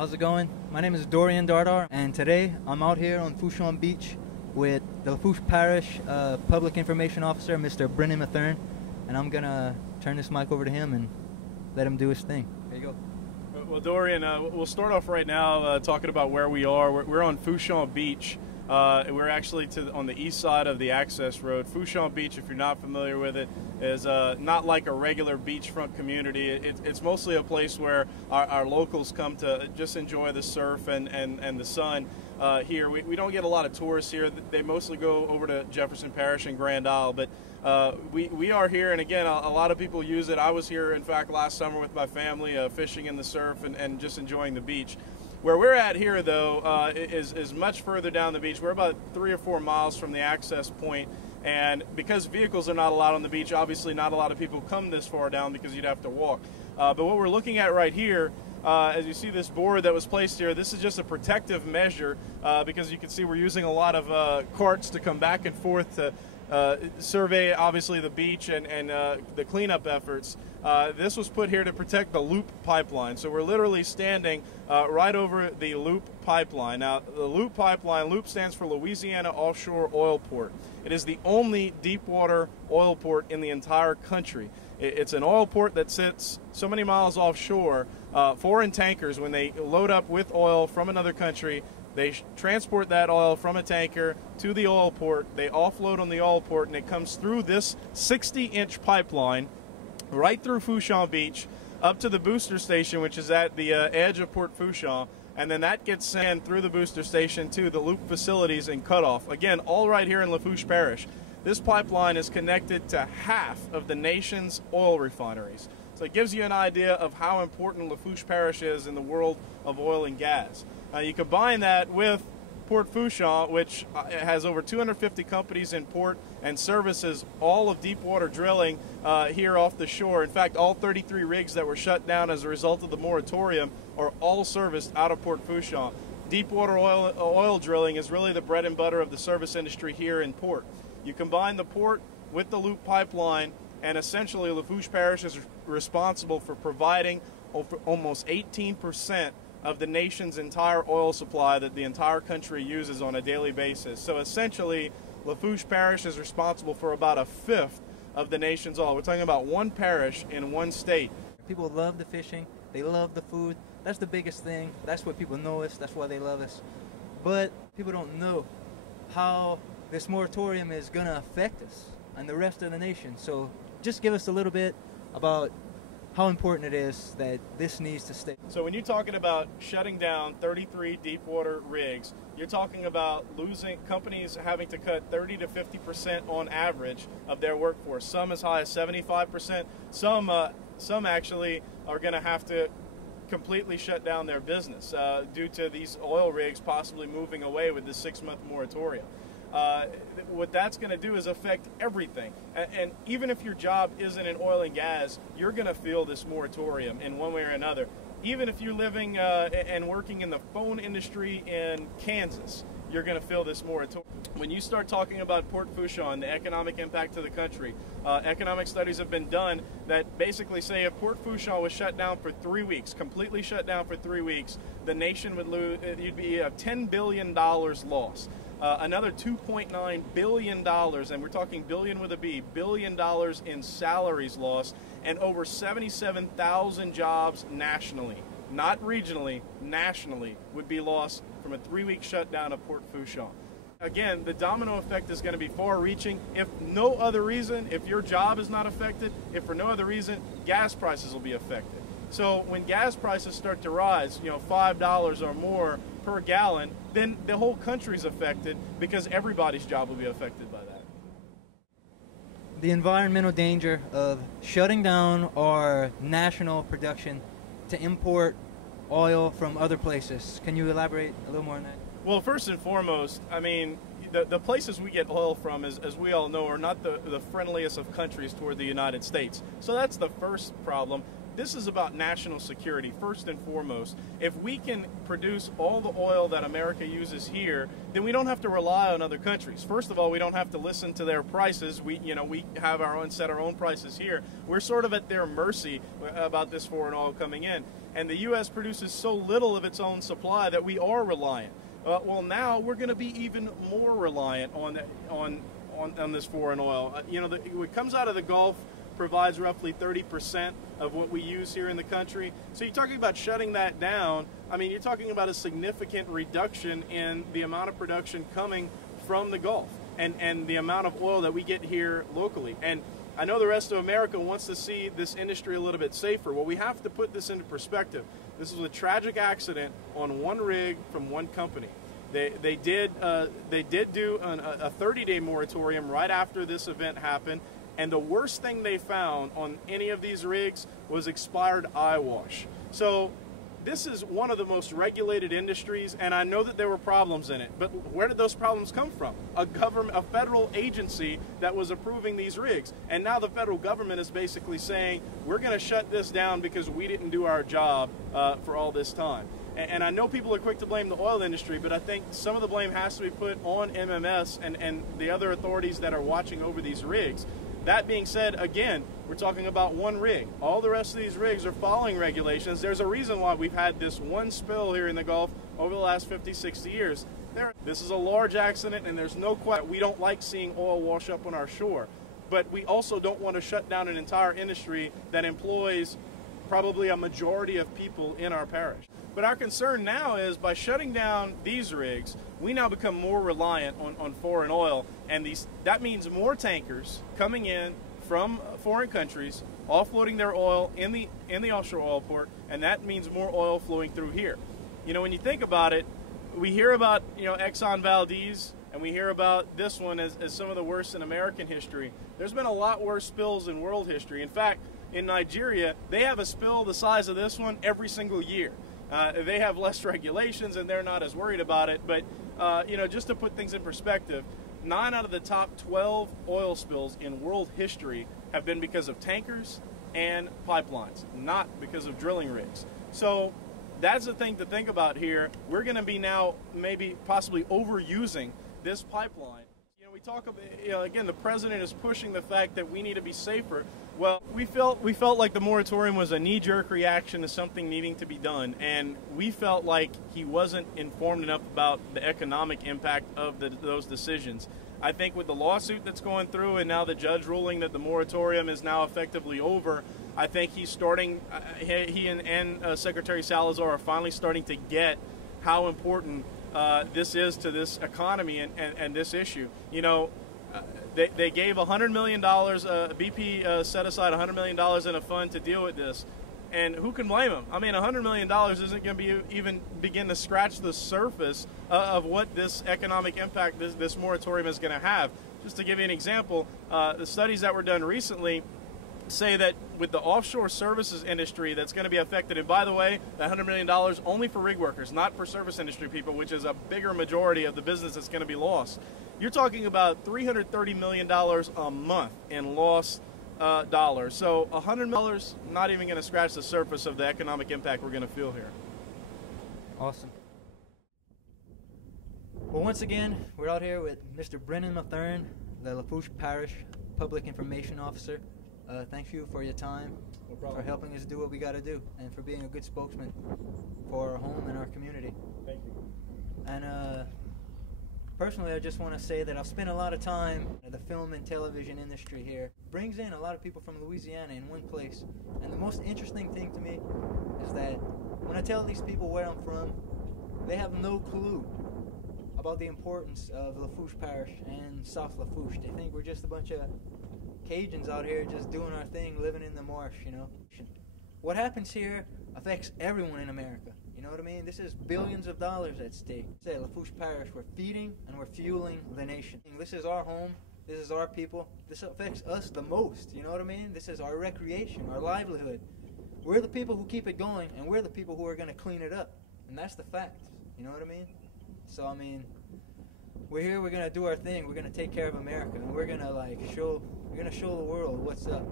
How's it going? My name is Dorian Dardar, and today I'm out here on Fourchon Beach with the Lafourche Parish Public Information Officer, Mr. Brennan Matherne, and I'm gonna turn this mic over to him and let him do his thing. There you go. Well, Dorian, we'll start off right now talking about where we are. We're on Fourchon Beach. We're actually on the east side of the access road. Fourchon Beach, if you're not familiar with it, is not like a regular beachfront community. It's mostly a place where our locals come to just enjoy the surf and the sun. Here, we don't get a lot of tourists here. They mostly go over to Jefferson Parish and Grand Isle, but we are here, and again, a lot of people use it. I was here, in fact, last summer with my family, fishing in the surf and just enjoying the beach. Where we're at here, though, is much further down the beach. We're about 3 or 4 miles from the access point, and because vehicles are not allowed on the beach, obviously not a lot of people come this far down because you'd have to walk. But what we're looking at right here, as you see this board that was placed here, this is just a protective measure because you can see we're using a lot of carts to come back and forth to survey, obviously, the beach and the cleanup efforts. This was put here to protect the loop pipeline. So we're literally standing right over the loop pipeline. Now, the loop pipeline, loop stands for Louisiana Offshore Oil Port. It is the only deep water oil port in the entire country. It's an oil port that sits so many miles offshore. Foreign tankers, when they load up with oil from another country, they transport that oil from a tanker to the oil port. They offload on the oil port, and it comes through this 60-inch pipeline right through Fourchon Beach up to the booster station, which is at the edge of Port Fourchon, and then that gets sent through the booster station to the loop facilities and cutoff. Again, all right here in Lafourche Parish. This pipeline is connected to half of the nation's oil refineries. So it gives you an idea of how important Lafourche Parish is in the world of oil and gas. You combine that with Port Fourchon, which has over 250 companies in port and services all of deep water drilling here off the shore. In fact, all 33 rigs that were shut down as a result of the moratorium are all serviced out of Port Fourchon. Deep water oil drilling is really the bread and butter of the service industry here in port. You combine the port with the loop pipeline, and essentially Lafourche Parish is responsible for providing almost 18% of the nation's entire oil supply that the entire country uses on a daily basis. So essentially, Lafourche Parish is responsible for about 1/5 of the nation's oil. We're talking about one parish in one state. People love the fishing. They love the food. That's the biggest thing. That's what people know us. That's why they love us. But people don't know how this moratorium is going to affect us and the rest of the nation. So just give us a little bit about how important it is that this needs to stay. So when you're talking about shutting down 33 deep water rigs, you're talking about losing companies having to cut 30 to 50% on average of their workforce. Some as high as 75%. Some actually are going to have to completely shut down their business due to these oil rigs possibly moving away with the 6-month moratorium. What that's going to do is affect everything. And even if your job isn't in oil and gas, you're going to feel this moratorium in one way or another. Even if you're living and working in the phone industry in Kansas, you're going to feel this moratorium. When you start talking about Port Fourchon, the economic impact to the country, economic studies have been done that basically say if Port Fourchon was shut down for 3 weeks, completely shut down for 3 weeks, the nation would lose, you'd be $10 billion loss. Another $2.9 billion, and we're talking billion with a B, billion dollars in salaries lost, and over 77,000 jobs nationally, not regionally, nationally, would be lost from a 3-week shutdown of Port Fourchon. Again, the domino effect is going to be far-reaching. If no other reason, if your job is not affected, if for no other reason, gas prices will be affected. So when gas prices start to rise, $5 or more per gallon, then the whole country's affected because everybody's job will be affected by that. The environmental danger of shutting down our national production to import oil from other places. Can you elaborate a little more on that? Well, first and foremost, I mean, the places we get oil from, as we all know, are not the friendliest of countries toward the United States. So that's the first problem. this is about national security first and foremost. If we can produce all the oil that America uses here, then we don't have to rely on other countries. First of all, we don't have to listen to their prices. We have our own, set our own prices here. We're sort of at their mercy about this foreign oil coming in. And the U.S. produces so little of its own supply that we are reliant. Well, now we're going to be even more reliant on this foreign oil. What comes out of the Gulf provides roughly 30% of what we use here in the country. So you're talking about shutting that down. I mean, you're talking about a significant reduction in the amount of production coming from the Gulf and the amount of oil that we get here locally. And I know the rest of America wants to see this industry a little bit safer. Well, we have to put this into perspective. This was a tragic accident on one rig from one company. They did do a 30-day moratorium right after this event happened, and the worst thing they found on any of these rigs was expired eyewash. So this is one of the most regulated industries, and I know that there were problems in it, but where did those problems come from? A federal agency that was approving these rigs, and now the federal government is basically saying, we're going to shut this down because we didn't do our job for all this time. And I know people are quick to blame the oil industry, but I think some of the blame has to be put on MMS and the other authorities that are watching over these rigs. That being said, again, we're talking about one rig. All the rest of these rigs are following regulations. There's a reason why we've had this one spill here in the Gulf over the last 50, 60 years. This is a large accident, and there's no question. We don't like seeing oil wash up on our shore, but we also don't want to shut down an entire industry that employs probably a majority of people in our parish. But our concern now is by shutting down these rigs, we now become more reliant on foreign oil, and that means more tankers coming in from foreign countries, offloading their oil in the offshore oil port, and that means more oil flowing through here. When you think about it, we hear about Exxon Valdez, and we hear about this one as some of the worst in American history. There's been a lot worse spills in world history. In fact, in Nigeria, they have a spill the size of this one every single year. They have less regulations and they're not as worried about it, but just to put things in perspective, 9 out of the top 12 oil spills in world history have been because of tankers and pipelines, not because of drilling rigs. So that's the thing to think about here. We're going to be now maybe possibly overusing this pipeline. We talk about, again, the president is pushing the fact that we need to be safer. Well, we felt like the moratorium was a knee-jerk reaction to something needing to be done, and we felt like he wasn't informed enough about the economic impact of those decisions. I think with the lawsuit that's going through and now the judge ruling that the moratorium is now effectively over, I think he's starting, he and Secretary Salazar are finally starting to get how important this is to this economy and this issue. They gave $100 million, BP set aside $100 million in a fund to deal with this. And who can blame them? I mean, $100 million isn't going to even begin to scratch the surface of what this economic impact this moratorium is going to have. Just to give you an example, the studies that were done recently say that with the offshore services industry that's going to be affected, and by the way, that $100 million only for rig workers, not for service industry people, which is a bigger majority of the business that's going to be lost. You're talking about $330 million a month in lost dollars. So $100 million not even going to scratch the surface of the economic impact we're going to feel here. Awesome. Well, once again, we're out here with Mr. Brennan Matherne, the Lafourche Parish Public Information Officer. Thank you for your time, for helping us do what we got to do, and for being a good spokesman for our home and our community. Thank you. And personally, I just want to say that I've spent a lot of time in the film and television industry here. Brings in a lot of people from Louisiana in one place. And the most interesting thing to me is that when I tell these people where I'm from, they have no clue about the importance of Lafourche Parish and South Lafourche. They think we're just a bunch of Cajuns out here just doing our thing, living in the marsh, What happens here affects everyone in America. You know what I mean? This is billions of dollars at stake. Say, Lafourche Parish, we're feeding and we're fueling the nation. This is our home. This is our people. This affects us the most. You know what I mean? This is our recreation, our livelihood. We're the people who keep it going, and we're the people who are going to clean it up. And that's the fact. You know what I mean? So, I mean, we're here, we're going to do our thing. We're going to take care of America, and we're going to, show the world what's up,